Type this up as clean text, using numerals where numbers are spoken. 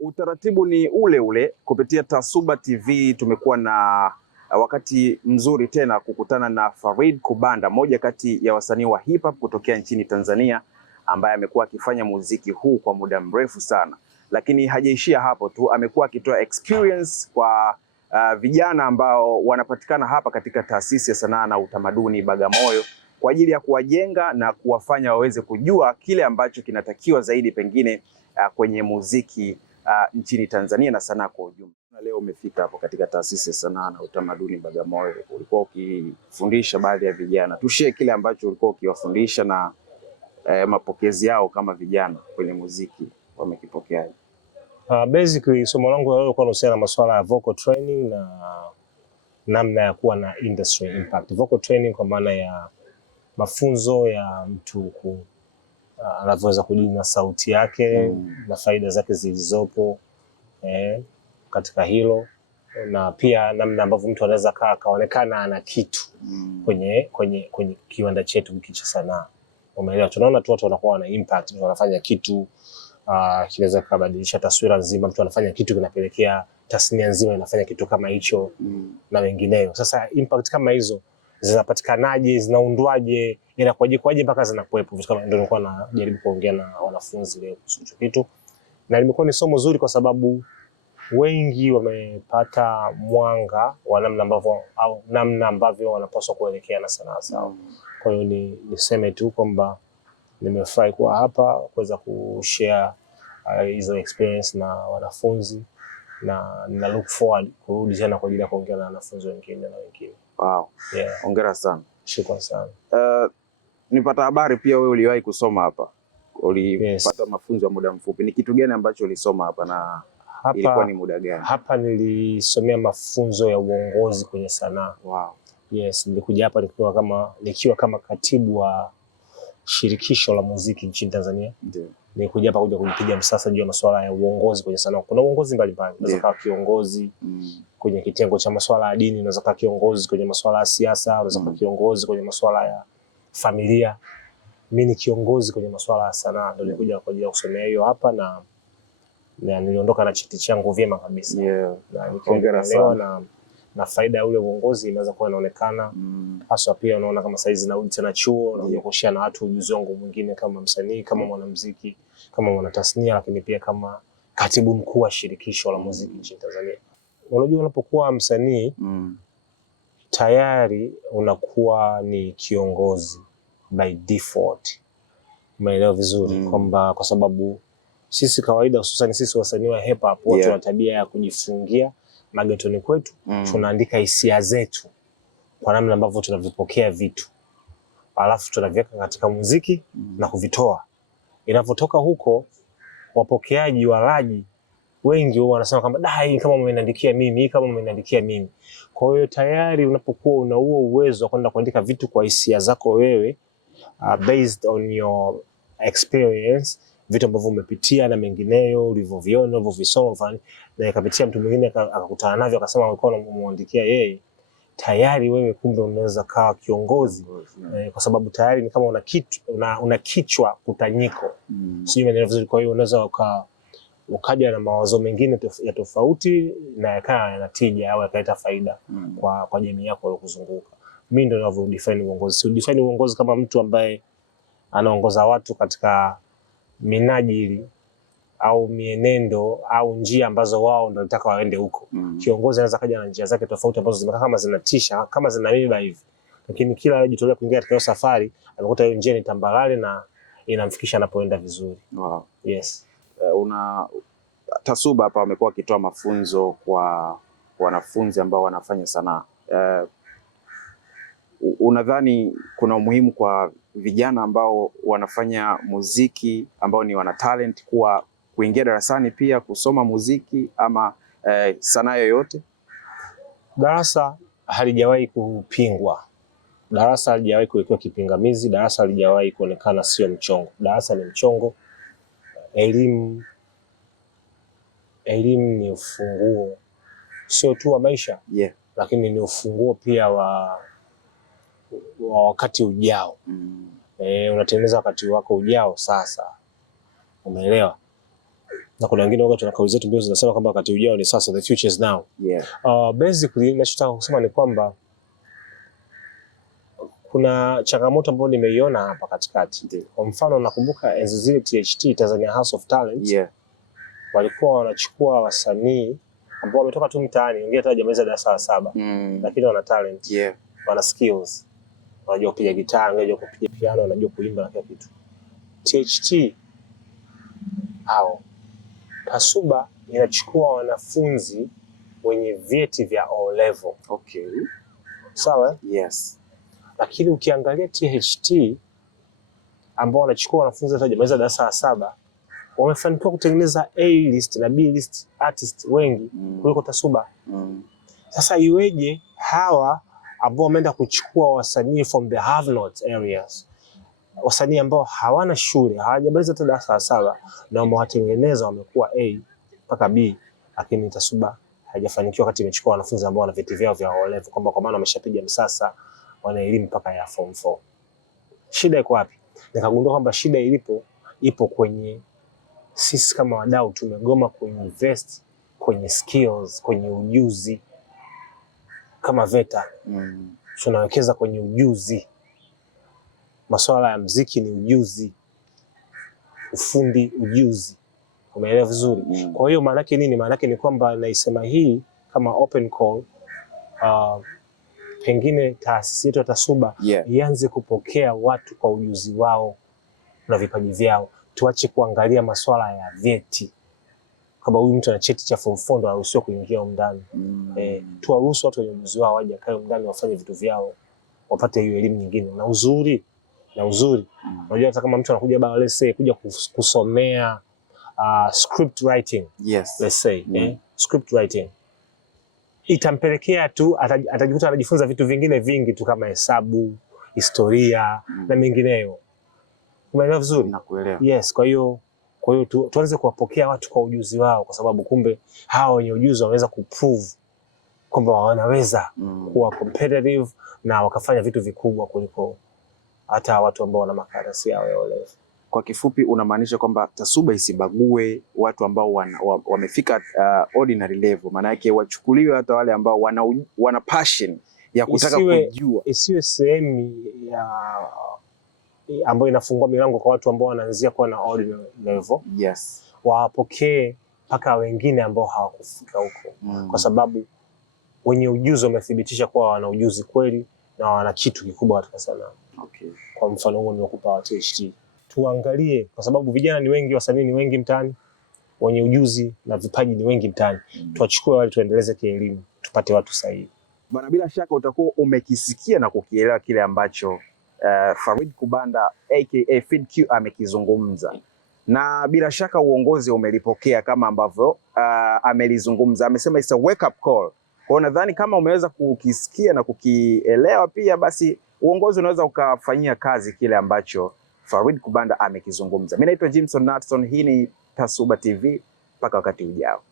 Utaratibu ni ule ule. Kupitia Tasuba TV tumekuwa na wakati mzuri tena kukutana na Farid Kubanda, moja kati ya wasanii wa hip hop kutokea nchini Tanzania, ambaye amekuwa akifanya muziki huu kwa muda mrefu sana, lakini hajaishia hapo tu. Amekuwa akitoa experience kwa vijana ambao wanapatikana hapa katika Taasisi ya Sanaa na Utamaduni Bagamoyo, kwa ajili ya kuwajenga na kuwafanya waweze kujua kile ambacho kinatakiwa zaidi pengine kwenye muziki nchini Tanzania na sanaa kwa ujumla. Leo umefika hapo katika Taasisi ya Sanaa na Utamaduni Bagamoyo, ulikuwa ukifundisha baadhi ya vijana. Tushare kile ambacho ulikuwa ukiwafundisha na mapokezi yao kama vijana kwenye muziki wamekipokeaje? Basically somo langu leo lilikuwa linahusiana na masuala ya vocal training na namna ya kuwa na industry impact. Vocal training kwa maana ya mafunzo ya mtu anavyoweza kudili na sauti yake na faida zake zilizopo katika hilo, na pia namna ambavyo mtu anaweza kaonekana ana kitu kwenye kiwanda chetu hiki cha sanaa. Umeelewa? Tunaona tu watu wanakuwa na impact, mtu anafanya kitu kinaweza kubadilisha taswira nzima, mtu anafanya kitu kinapelekea tasnia nzima inafanya kitu kama hicho na wengineo. Sasa impact kama hizo zinapatikanaje, zinaundwaje, inakuwaje mpaka zinakuwepo? Vitu kama ndio nilikuwa najaribu kuongea na wanafunzi leo kuhusu kitu, na limekuwa ni somo zuri kwa sababu wengi wamepata mwanga wa namna ambavyo wanapaswa kuelekea na sanaa zao. Kwa hiyo niseme tu kwamba nimefurahi kuwa hapa kuweza kushare hizo experience na wanafunzi, na nina look forward kurudi tena kwa ajili ya kuongea na wanafunzi wengine na wengine. Wow. Yeah. Hongera sana. Shukrani sana. Nipata habari pia wewe uliwahi kusoma hapa. Ulipata mafunzo ya muda mfupi. Ni kitu gani ambacho ulisoma hapa na ilikuwa ni muda gani? Hapa nilisomea mafunzo ya uongozi kwenye sanaa. Wow. Yes, nilikuja hapa nikiwa kama katibu wa shirikisho la muziki nchini Tanzania. Ndio. Nilikuja hapa kujipiga msasa juu ya masuala ya uongozi kwenye sanaa. Kuna uongozi mbalimbali. Unaweza kuwa kiongozi kwenye kitengo cha masuala ya dini, unaweza kuwa kiongozi kwenye masuala ya siasa, unaweza kuwa kiongozi kwenye masuala ya familia. Mimi ni kiongozi kwenye masuala ya sanaa. Ndio nilikuja kwa ajili ya kusomea hiyo hapa, na niliondoka na cheti changu vyema kabisa. Yeah. Na nikaongera sana na faida ya ule uongozi inaweza kuwa inaonekana. Hasa pia unaona kama saizi narudi tena chuo na kushare na watu ujuzi wangu mwingine kama msanii, kama mwanamuziki, kama mwanatasnia, lakini pia kama katibu mkuu wa shirikisho la muziki nchini Tanzania. Unajua unapokuwa msanii tayari unakuwa ni kiongozi by default. Umeelewa vizuri kwamba kwa sababu sisi kawaida, hususan sisi wasanii wa hip hop, watu wana tabia ya kujifungia magetoni kwetu. Tunaandika hisia zetu kwa namna ambavyo tunavipokea vitu, alafu tunaviweka katika muziki na kuvitoa. Inapotoka huko, wapokeaji, walaji wengi wanasema kwamba dai kama umeniandikia mimi, kama umeniandikia mimi. Kwa hiyo tayari unapokuwa una huo uwezo wa kwenda kuandika vitu kwa hisia zako wewe, based on your experience, vitu ambavyo umepitia na mengineyo, ulivyoviona, ulivyovisoma, na ikapitia mtu mwingine akakutana navyo akasema ulikuwa unamwandikia yeye, tayari wewe kumbe unaweza kawa kiongozi. Kwa sababu tayari ni kama una kichwa kutanyiko. Sio umeelewa vizuri? Kwa hiyo unaweza ukaja na mawazo mengine ya tofauti na yakaa yana tija au yakaleta faida kwa jamii yako iliyokuzunguka. Mimi ndio ninavyo define uongozi. Si define uongozi kama mtu ambaye anaongoza watu katika minajili au mienendo au njia ambazo wao ndio wanataka waende huko. Kiongozi anaweza kaja na njia zake tofauti ambazo zimekaa kama zinatisha, kama zinabeba hivi, lakini kila anajitolea kuingia katika hiyo safari anakuta hiyo njia ni tambarare na inamfikisha anapoenda vizuri. Wow. Yes. Tasuba hapa wamekuwa wakitoa mafunzo kwa wanafunzi ambao wanafanya sanaa. Unadhani kuna umuhimu kwa vijana ambao wanafanya muziki ambao ni wana talent kuingia darasani pia kusoma muziki ama sanaa yoyote? Darasa halijawahi kupingwa. Darasa halijawahi kuwekewa kipingamizi. Darasa halijawahi kuonekana sio mchongo. Darasa ni mchongo. Elimu ni ufunguo sio tu wa maisha, lakini ni ufunguo pia wa wakati ujao. Unatengeneza wakati wako ujao sasa. Umeelewa? Na kuna wengine wao tuna kauli zetu mbio zinasema kwamba wakati ujao ni sasa, the future is now. Basically ninachotaka kusema ni kwamba kuna changamoto ambayo nimeiona hapa katikati. Kwa mfano nakumbuka enzi zile THT, Tanzania House of Talent, walikuwa wanachukua wasanii ambao wametoka tu mtaani, wengine hata hajamaliza darasa la 7, lakini wana talent, wana skills, wanajua kupiga gitaa, wanajua kupiga piano, wanajua kuimba na kila kitu. THT hao Tasuba inachukua wanafunzi wenye vyeti vya O level. Sawa? Yes. Lakini ukiangalia THT ambao wanachukua wanafunzi hata hajamaliza darasa la 7, wamefanikiwa kutengeneza A list na B list artist wengi kuliko Tasuba. Sasa iweje hawa ambao wameenda kuchukua wasanii from the have not areas, wasanii ambao hawana shule, hawajamaliza hata darasa la 7, na wamewatengeneza wamekuwa A mpaka B, lakini Tasuba haijafanikiwa wakati imechukua wanafunzi ambao wana vyeti vyao vya O level, kwamba kwa maana wameshapiga msasa, wana elimu mpaka ya form 4. Shida iko wapi? Nikagundua kwamba shida ipo kwenye sisi kama wadau tumegoma kuinvest kwenye skills, kwenye ujuzi. Kama VETA tunawekeza kwenye ujuzi. Masuala ya muziki ni ujuzi, ufundi ujuzi. Umeelewa vizuri? Kwa hiyo maana yake nini? Maana yake ni kwamba naisema hii kama open call, pengine taasisi yetu ya Tasuba ianze kupokea watu kwa ujuzi wao na vipaji vyao. Tuache kuangalia masuala ya vyeti. Kama huyu mtu ana cheti cha form 4 ndo anaruhusiwa kuingia ndani. Tuwaruhusu watu wenye ujuzi wao waje kae ndani wafanye vitu vyao, wapate hiyo elimu nyingine. Na uzuri unajua hata kama mtu anakuja baba let's say kuja kusomea script writing, let's say script writing, itampelekea tu atajikuta anajifunza vitu vingine vingi tu kama hesabu, historia na mengineyo. Umeelewa vizuri? Nakuelewa. Yes, kwa hiyo tuanze kuwapokea watu kwa ujuzi wao, kwa sababu kumbe hao wenye ujuzi wanaweza kuprove kwamba wanaweza kuwa competitive na wakafanya vitu vikubwa kuliko hata watu ambao wana makaratasi yao ya O level. Kwa kifupi unamaanisha kwamba Tasuba isibague watu ambao wamefika ordinary level, maana yake wachukuliwe hata wale ambao wana passion ya kutaka kujua. Isiwe sehemu ya ambayo inafungua milango kwa watu ambao wanaanzia kuwa na ordinary level. Wawapokee mpaka wengine ambao hawakufika huko. Kwa sababu wenye ujuzi wamethibitisha kuwa wana ujuzi kweli na wana kitu kikubwa katika sanaa. Kwa mfano huo nilikupa wa THT. Tuangalie kwa sababu vijana ni wengi, wasanii ni wengi mtaani, wenye ujuzi na vipaji ni wengi mtaani. Tuwachukue wale tuendeleze kielimu, tupate watu sahihi. Bana, bila shaka utakuwa umekisikia na kukielewa kile ambacho Farid Kubanda aka Fid Q amekizungumza, na bila shaka uongozi umelipokea kama ambavyo amelizungumza. Amesema it's a wake up call. Kwa nadhani kama umeweza kukisikia na kukielewa pia, basi uongozi unaweza ukafanyia kazi kile ambacho Farid Kubanda amekizungumza. Mimi naitwa Jimson Natson, hii ni Tasuba TV, mpaka wakati ujao.